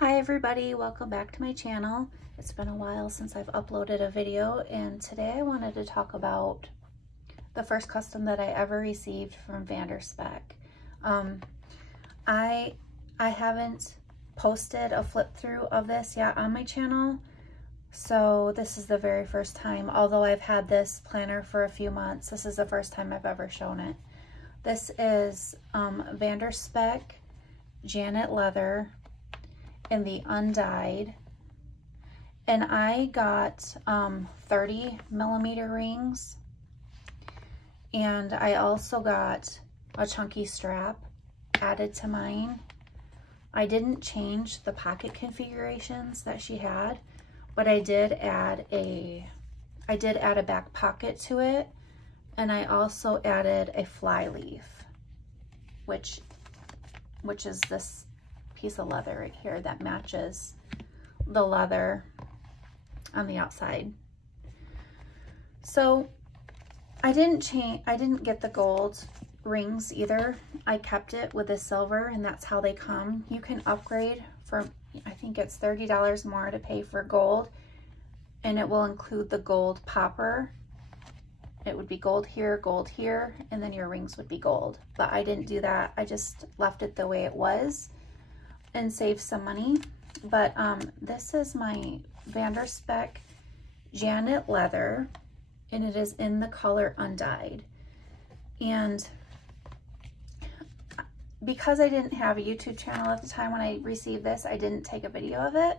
Hi everybody, welcome back to my channel. It's been a while since I've uploaded a video, and today I wanted to talk about the first custom that I ever received from Vanderspek. I haven't posted a flip through of this yet on my channel, so this is the very first time. Although I've had this planner for a few months, this is the first time I've ever shown it. This is Vanderspek Janet Leather in the Undyed, and I got 30 millimeter rings, and I also got a chunky strap added to mine. I didn't change the pocket configurations that she had, but I did add a back pocket to it, and I also added a fly leaf, which is this piece of leather right here that matches the leather on the outside. So I didn't get the gold rings either. I kept it with the silver, and that's how they come. You can upgrade for, I think it's $30 more to pay for gold, and it will include the gold popper. It would be gold here, and then your rings would be gold. But I didn't do that. I just left it the way it was and save some money. But this is my Vanderspek Janet Leather, and it is in the color Undyed. And because I didn't have a YouTube channel at the time when I received this, I didn't take a video of it.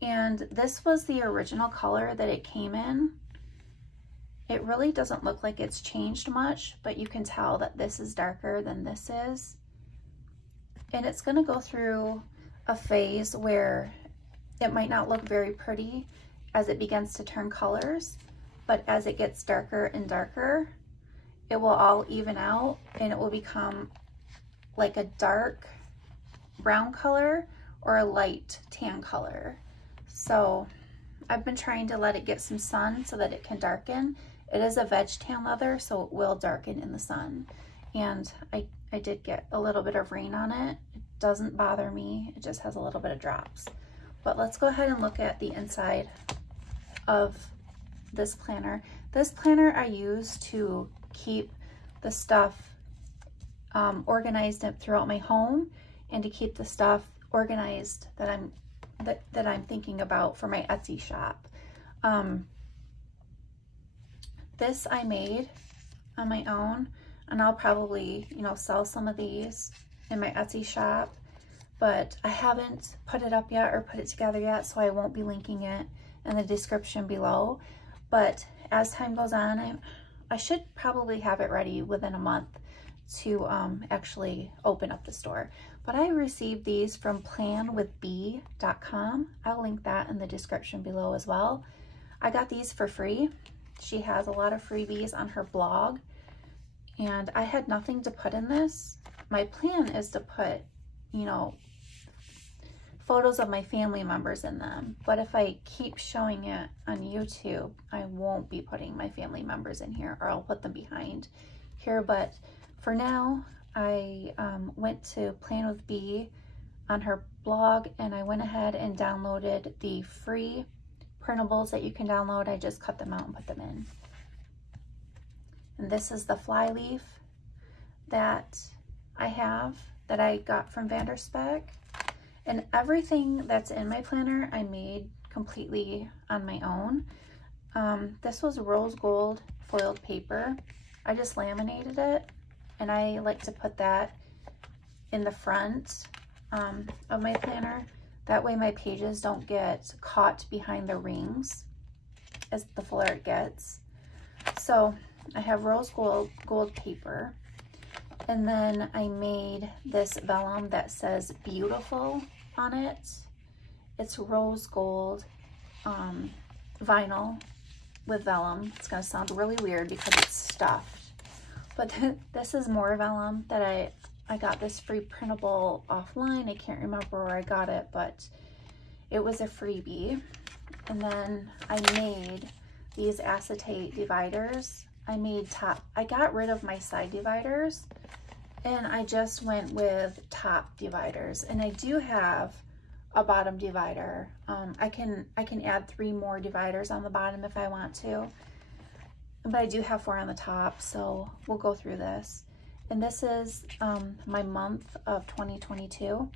And this was the original color that it came in. It really doesn't look like it's changed much, but you can tell that this is darker than this is. And it's going to go through a phase where it might not look very pretty as it begins to turn colors, but as it gets darker and darker, it will all even out, and it will become like a dark brown color or a light tan color. So I've been trying to let it get some sun so that it can darken. It is a veg tan leather, so it will darken in the sun. And I did get a little bit of rain on it. It doesn't bother me. It just has a little bit of drops. But let's go ahead and look at the inside of this planner. This planner I use to keep the stuff organized throughout my home, and to keep the stuff organized that I'm thinking about for my Etsy shop. This I made on my own, and I'll probably, sell some of these in my Etsy shop, but I haven't put it up yet or put it together yet, so I won't be linking it in the description below. But as time goes on, I should probably have it ready within a month to actually open up the store. But I received these from planwithbee.com. I'll link that in the description below as well. I got these for free. She has a lot of freebies on her blog, and I had nothing to put in this. My plan is to put, photos of my family members in them, but if I keep showing it on YouTube, I won't be putting my family members in here, or I'll put them behind here. But for now, I went to Plan with Bee on her blog, and I went ahead and downloaded the free printables that you can download. I just cut them out and put them in. And this is the fly leaf that I have, that I got from Vanderspek. And everything that's in my planner I made completely on my own. This was rose gold foiled paper. I just laminated it, and I like to put that in the front of my planner. That way my pages don't get caught behind the rings as the fuller it gets. So I have rose gold paper, and then I made this vellum that says beautiful on it. It's rose gold vinyl with vellum. It's gonna sound really weird because it's stuffed, but this is more vellum that I got this free printable offline. I can't remember where I got it, but it was a freebie. And then I made these acetate dividers. I got rid of my side dividers, and I just went with top dividers. And I do have a bottom divider. I can add 3 more dividers on the bottom if I want to, but I do have 4 on the top, so we'll go through this. And this is my month of 2022.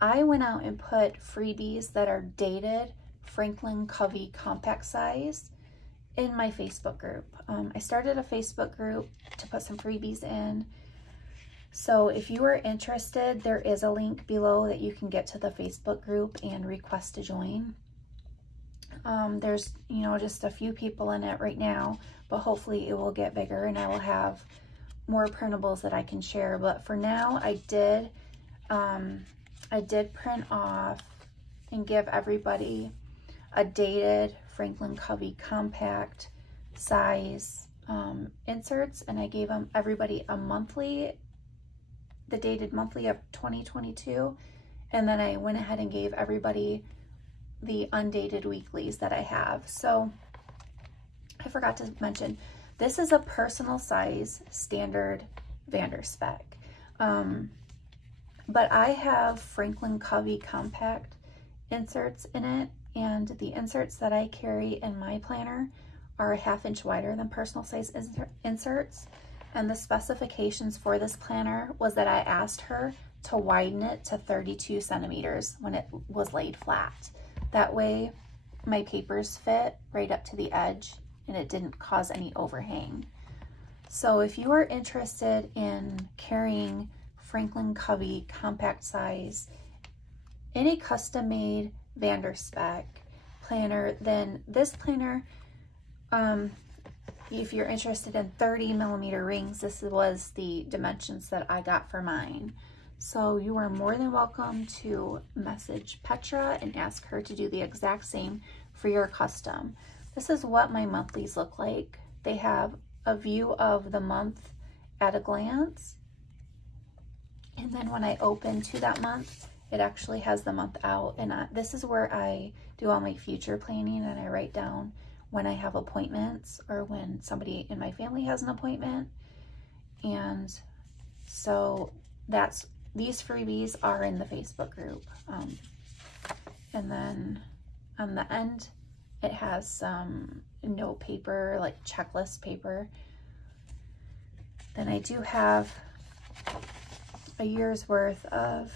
I went out and put freebies that are dated Franklin Covey compact size in my Facebook group. I started a Facebook group to put some freebies in. So if you are interested, there is a link below that you can get to the Facebook group and request to join. There's, you know, just a few people in it right now, but hopefully it will get bigger and I will have more printables that I can share. But for now, I did print off and give everybody a dated Franklin Covey compact size inserts, and I gave everybody a monthly, the dated monthly of 2022, and then I went ahead and gave everybody the undated weeklies that I have. So I forgot to mention, this is a personal size standard Vanderspek, but I have Franklin Covey compact inserts in it, and the inserts that I carry in my planner are a 1/2 inch wider than personal size inserts. And the specifications for this planner was that I asked her to widen it to 32 centimeters when it was laid flat. That way my papers fit right up to the edge and it didn't cause any overhang. So if you are interested in carrying Franklin Covey compact size in a custom made Vanderspek planner, then this planner, if you're interested in 30 millimeter rings, this was the dimensions that I got for mine. So you are more than welcome to message Petra and ask her to do the exact same for your custom. This is what my monthlies look like. They have a view of the month at a glance. And then when I open to that month, it actually has the month out. And this is where I do all my future planning, and I write down when I have appointments or when somebody in my family has an appointment. And so these freebies are in the Facebook group. And then on the end, it has some note paper, like checklist paper. Then I do have a year's worth of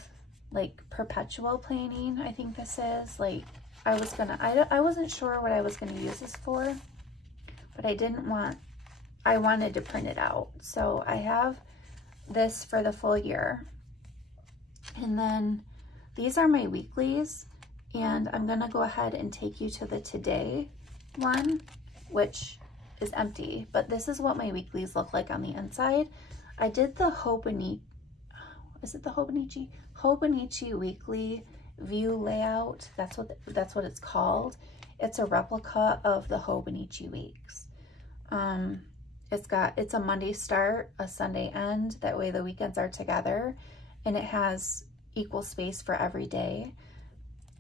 like perpetual planning, I think this is. Like I wasn't sure what I was gonna use this for, but I wanted to print it out. So I have this for the full year. And then these are my weeklies, and I'm gonna go ahead and take you to the today one, which is empty, but this is what my weeklies look like on the inside. I did the Hobonichi weekly view layout. That's what it's called. It's a replica of the Hobonichi weeks. It's a Monday start, a Sunday end. That way the weekends are together, and it has equal space for every day.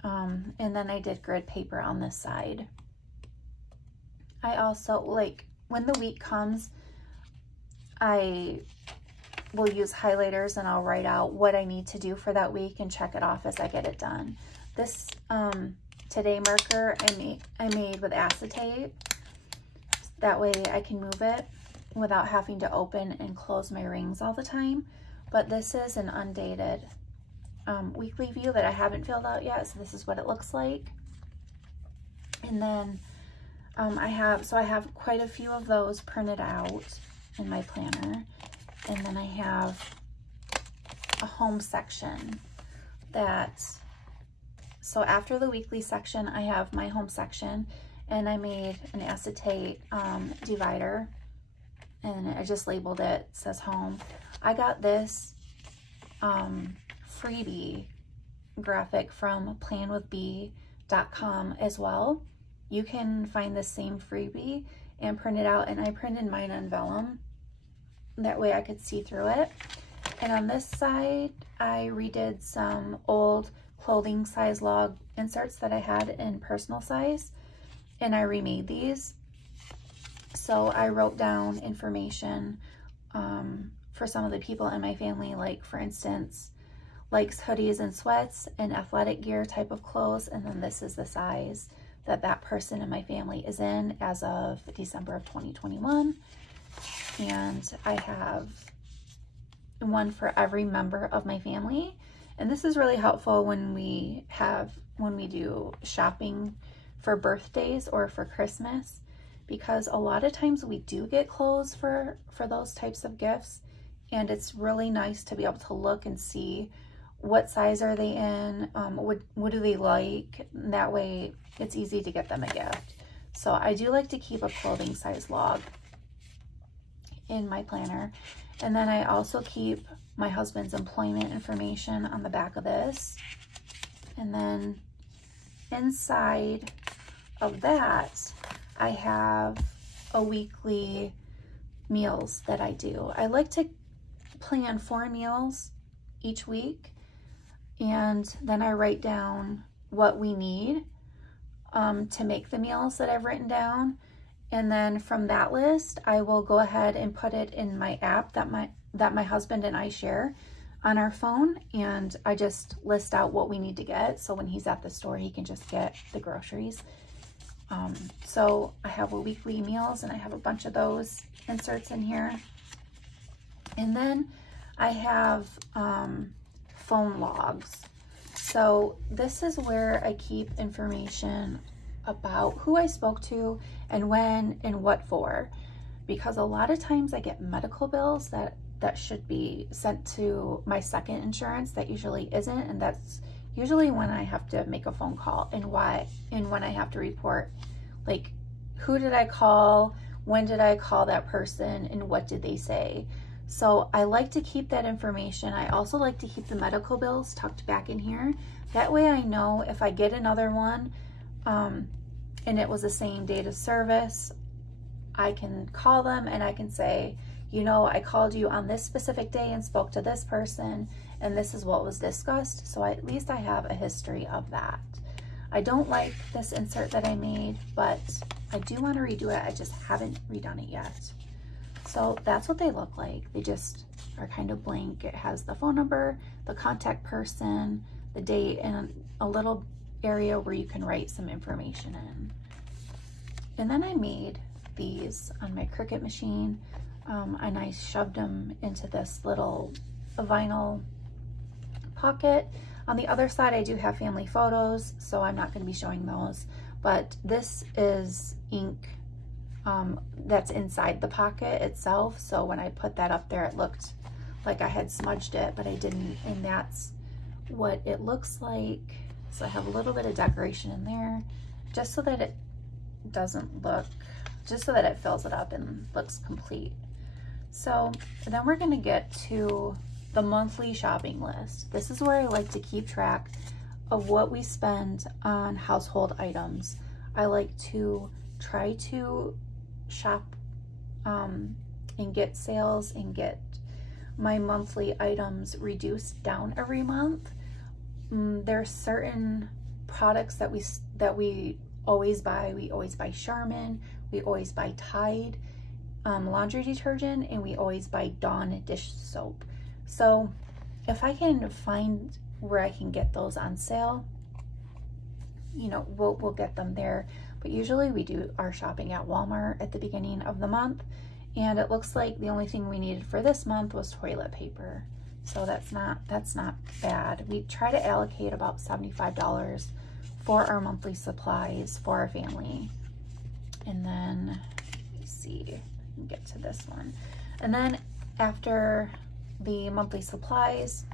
And then I did grid paper on this side. I also, like, when the week comes, I will use highlighters and I'll write out what I need to do for that week and check it off as I get it done. This today marker I made with acetate. That way I can move it without having to open and close my rings all the time. But this is an undated weekly view that I haven't filled out yet, so this is what it looks like. And then I have quite a few of those printed out in my planner. And then I have a home section so after the weekly section, I have my home section, and I made an acetate divider, and I just labeled it, says home. I got this freebie graphic from planwithbee.com as well. You can find the same freebie and print it out, and I printed mine on vellum. That way I could see through it. And on this side, I redid some old clothing size log inserts that I had in personal size, and I remade these. So I wrote down information for some of the people in my family, like for instance, likes hoodies and sweats and athletic gear type of clothes. And then this is the size that that person in my family is in as of December of 2021. And I have one for every member of my family. And this is really helpful when we do shopping for birthdays or for Christmas, because a lot of times we do get clothes for those types of gifts. And it's really nice to be able to look and see what size are they in, what do they like. That way it's easy to get them a gift. So I do like to keep a clothing size log in my planner. And then I also keep my husband's employment information on the back of this. And then inside of that, I have a weekly meals that I do. I like to plan 4 meals each week, and then I write down what we need to make the meals that I've written down. And then from that list, I will go ahead and put it in my app that my husband and I share on our phone, and I just list out what we need to get, so when he's at the store he can just get the groceries. So I have a weekly meals, and I have a bunch of those inserts in here. And then I have phone logs. So this is where I keep information about who I spoke to and when and what for, because a lot of times I get medical bills that should be sent to my second insurance that usually isn't, and that's usually when I have to make a phone call, and when I have to report, like, who did I call, when did I call that person, and what did they say. So I like to keep that information. I also like to keep the medical bills tucked back in here. That way I know if I get another one and it was the same date of service, I can call them and I can say, you know, I called you on this specific day and spoke to this person, and this is what was discussed. So at least I have a history of that. I don't like this insert that I made, but I do want to redo it. I just haven't redone it yet. So that's what they look like. They just are kind of blank. It has the phone number, the contact person, the date, and a little area where you can write some information in. And then I made these on my Cricut machine, and I shoved them into this little vinyl pocket. On the other side, I do have family photos, so I'm not going to be showing those, but this is ink that's inside the pocket itself. So when I put that up there, it looked like I had smudged it, but I didn't, and that's what it looks like. So I have a little bit of decoration in there, just so that it doesn't look, just so that it fills it up and looks complete. So then we're going to get to the monthly shopping list. This is where I like to keep track of what we spend on household items. I like to try to shop and get sales and get my monthly items reduced down every month. There's certain products that we always buy. We always buy Charmin, we always buy Tide laundry detergent, and we always buy Dawn dish soap. So if I can find where I can get those on sale, you know, we'll get them there. But usually we do our shopping at Walmart at the beginning of the month, and it looks like the only thing we needed for this month was toilet paper. So that's not bad. We try to allocate about $75 for our monthly supplies for our family. And then let me see if I can get to this one. And then after the monthly supplies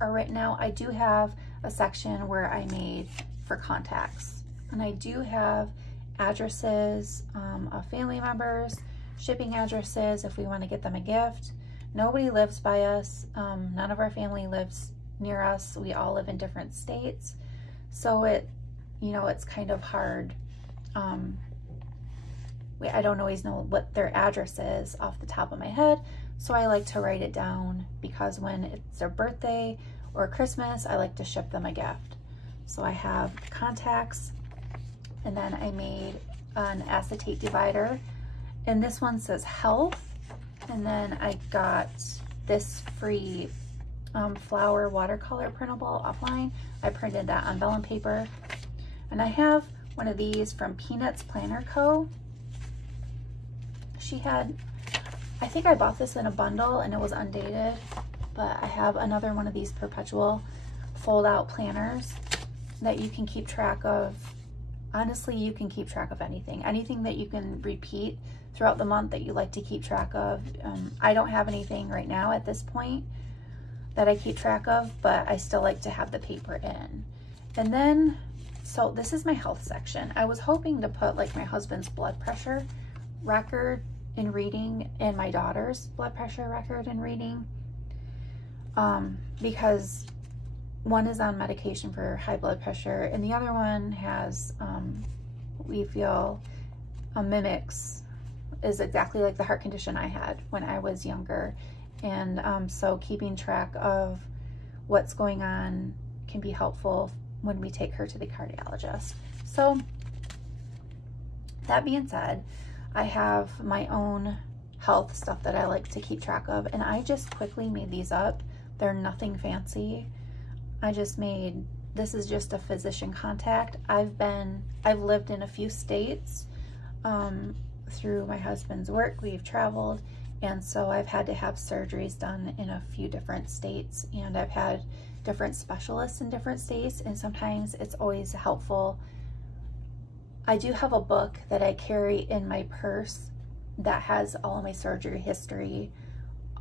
are written out, I do have a section where I made for contacts, and I do have addresses of family members, shipping addresses if we want to get them a gift. Nobody lives by us. None of our family lives near us. We all live in different states, so it's kind of hard. I don't always know what their address is off the top of my head, so I like to write it down, because when it's their birthday or Christmas, I like to ship them a gift. So I have contacts, and then I made an acetate divider, and this one says health, and then I got this free flower watercolor printable offline. I printed that on vellum paper. And I have one of these from Peanuts Planner Co. She had, I think I bought this in a bundle and it was undated, but I have another one of these perpetual fold out planners that you can keep track of. Honestly, you can keep track of anything that you can repeat throughout the month that you like to keep track of. I don't have anything right now at this point that I keep track of, but I still like to have the paper in. And then, so this is my health section. I was hoping to put like my husband's blood pressure record in reading and my daughter's blood pressure record in reading, because one is on medication for high blood pressure and the other one has, we feel, mimics, is exactly like the heart condition I had when I was younger. And so keeping track of what's going on can be helpful when we take her to the cardiologist. So that being said, I have my own health stuff that I like to keep track of, and I just quickly made these up. They're nothing fancy. I just made, this is just a physician contact. I've lived in a few states through my husband's work. We've traveled, and so I've had to have surgeries done in a few different states, and I've had different specialists in different states, and sometimes it's always helpful. I do have a book that I carry in my purse that has all of my surgery history,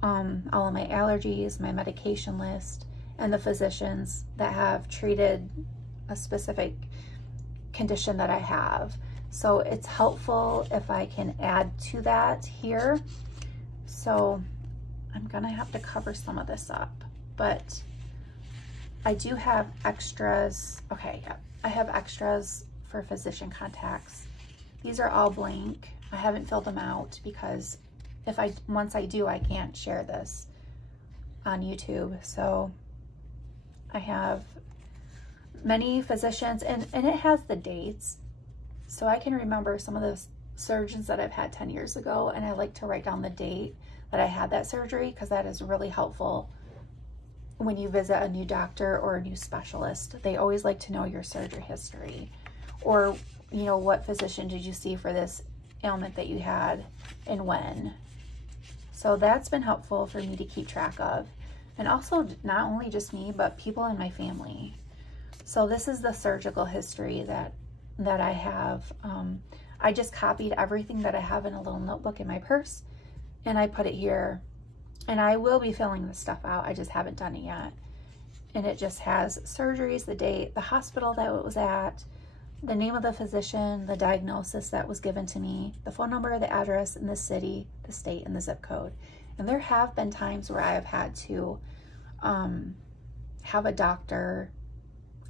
all of my allergies, my medication list, and the physicians that have treated a specific condition that I have. So it's helpful if I can add to that here. So I'm gonna have to cover some of this up, but I do have extras. Okay, yeah, I have extras for physician contacts. These are all blank. I haven't filled them out because once I do, I can't share this on YouTube. So I have many physicians, and it has the dates, so I can remember some of the surgeons that I've had 10 years ago, and I like to write down the date that I had that surgery because that is really helpful when you visit a new doctor or a new specialist. They always like to know your surgery history, or, you know, what physician did you see for this ailment that you had and when. So that's been helpful for me to keep track of. And also not only just me, but people in my family. So this is the surgical history that I have. I just copied everything that I have in a little notebook in my purse, and I put it here. And I will be filling this stuff out. I just haven't done it yet. And it just has surgeries, the date, the hospital that it was at, the name of the physician, the diagnosis that was given to me, the phone number, the address, and the city, the state, and the zip code. And there have been times where I have had to have a doctor,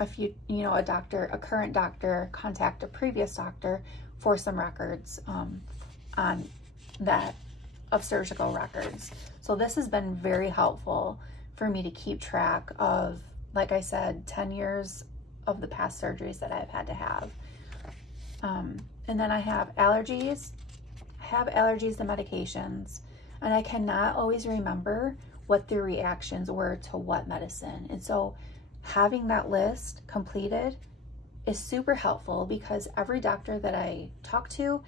a current doctor contact a previous doctor for some records on that, of surgical records. So this has been very helpful for me to keep track of, like I said, 10 years of the past surgeries that I've had to have. And then I have allergies. I have allergies to medications, and I cannot always remember what the reactions were to what medicine. And so having that list completed is super helpful, because every doctor that I talk to,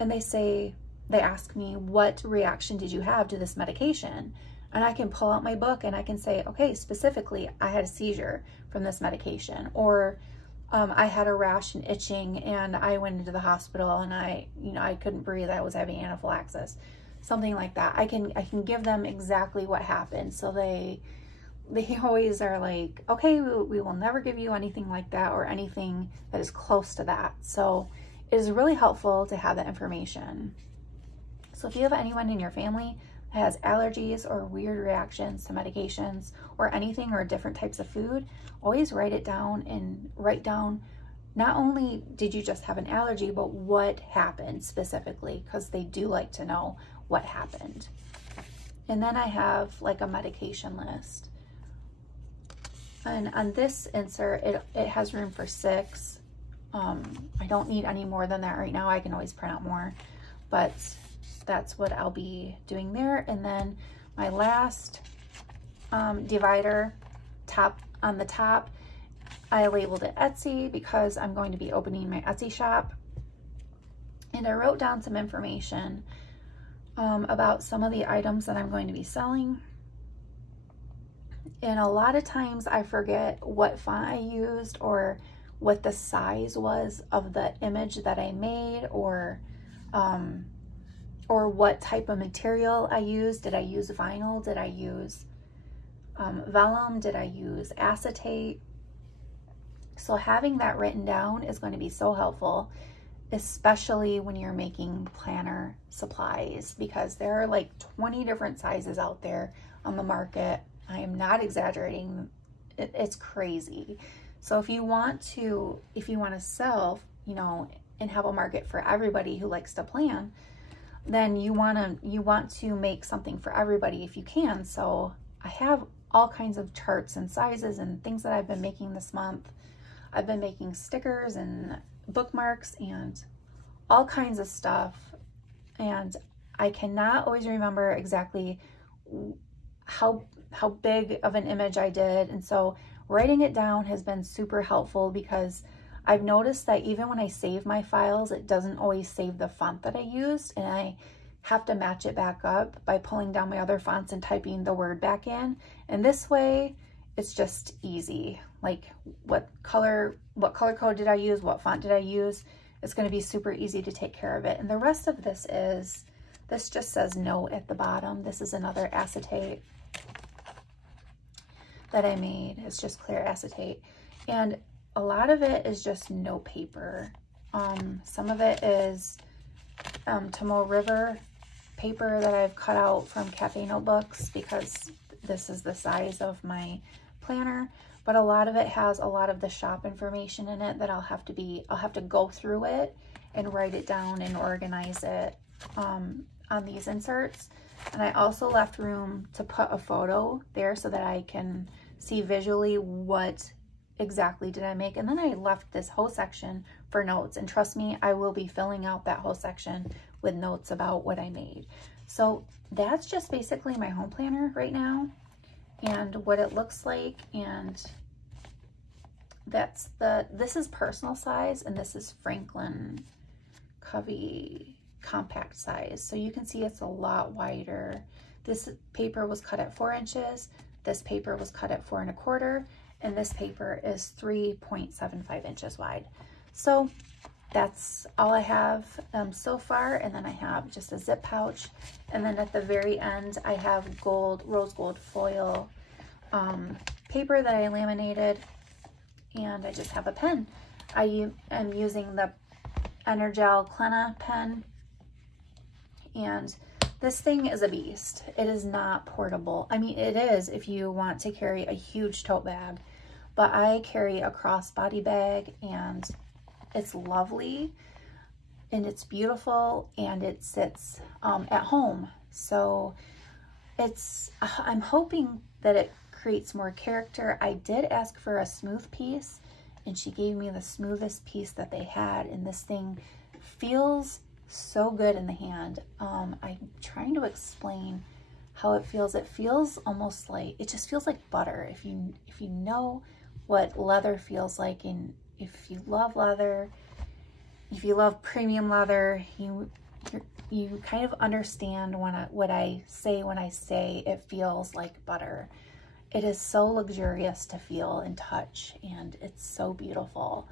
and they ask me, what reaction did you have to this medication? And I can pull out my book and I can say, okay, specifically, I had a seizure from this medication, or I had a rash and itching and I went into the hospital and I couldn't breathe. I was having anaphylaxis, something like that. I can give them exactly what happened. So they always are like, okay, we will never give you anything like that or anything that is close to that. So it is really helpful to have that information. So if you have anyone in your family that has allergies or weird reactions to medications or anything, or different types of food, always write it down, and write down not only did you just have an allergy, but what happened specifically, because they do like to know what happened. And then I have like a medication list. And on this insert, it has room for 6. I don't need any more than that right now. I can always print out more, but that's what I'll be doing there. And then my last divider on the top. I labeled it Etsy because I'm going to be opening my Etsy shop. And I wrote down some information about some of the items that I'm going to be selling. And a lot of times I forget what font I used or what the size was of the image that I made, or what type of material I used. Did I use vinyl? Did I use vellum? Did I use acetate? So having that written down is going to be so helpful, especially when you're making planner supplies, because there are like 20 different sizes out there on the market. I am not exaggerating. It's crazy. So if you want to sell, you know, and have a market for everybody who likes to plan, then you want to make something for everybody if you can. So I have all kinds of charts and sizes and things that I've been making this month. I've been making stickers and bookmarks and all kinds of stuff, and I cannot always remember exactly how big of an image I did, and so writing it down has been super helpful, because I've noticed that even when I save my files, it doesn't always save the font that I used, and I have to match it back up by pulling down my other fonts and typing the word back in. And this way it's just easy. Like what color code did I use? What font did I use? It's going to be super easy to take care of it. And the rest of this just says note at the bottom. This is another acetate that I made. It's just clear acetate. And a lot of it is just note paper. Some of it is Tomoe River paper that I've cut out from Cafe Notebooks, because this is the size of my planner. But a lot of it has a lot of the shop information in it that I'll have to go through it and write it down and organize it on these inserts. And I also left room to put a photo there so that I can see visually what exactly did I make. And then I left this whole section for notes, and trust me, I will be filling out that whole section with notes about what I made. So that's just basically my home planner right now and what it looks like. And this is personal size, and this is Franklin Covey compact size. So you can see it's a lot wider. This paper was cut at 4 inches. This paper was cut at 4 1/4, and this paper is 3.75 inches wide. So that's all I have so far. And then I have just a zip pouch. And then at the very end, I have rose gold foil paper that I laminated. And I just have a pen. I am using the Energel Clenna pen. And this thing is a beast. It is not portable. I mean, it is if you want to carry a huge tote bag. But I carry a crossbody bag, and it's lovely, and it's beautiful, and it sits at home. So I'm hoping that it creates more character. I did ask for a smooth piece, and she gave me the smoothest piece that they had, and this thing feels so good in the hand. I'm trying to explain how it feels. It feels almost like, it just feels like butter. If you know what leather feels like, and if you love leather, if you love premium leather, you kind of understand what I say when I say it feels like butter. It is so luxurious to feel and touch, and it's so beautiful.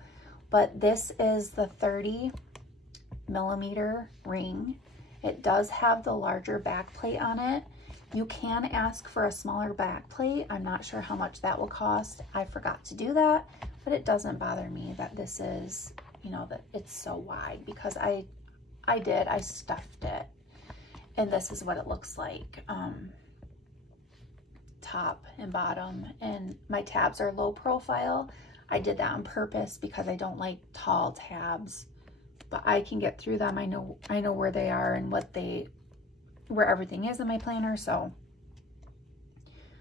But this is the 30mm ring. It does have the larger back plate on it. You can ask for a smaller back plate. I'm not sure how much that will cost. I forgot to do that, but it doesn't bother me that this is, you know, that it's so wide, because I stuffed it, and this is what it looks like. Top and bottom, and my tabs are low profile. I did that on purpose because I don't like tall tabs, but I can get through them. I know where they are and where everything is in my planner, so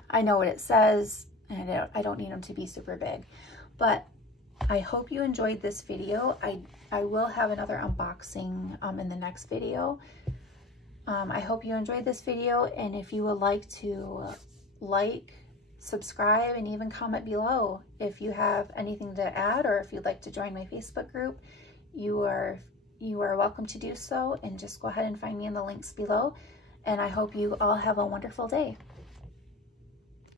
I know what it says, and I don't need them to be super big. But I hope you enjoyed this video. I will have another unboxing in the next video. I hope you enjoyed this video, and if you would like to like, subscribe, and even comment below if you have anything to add, or if you'd like to join my Facebook group. You are welcome to do so, and just go ahead and find me in the links below. And I hope you all have a wonderful day.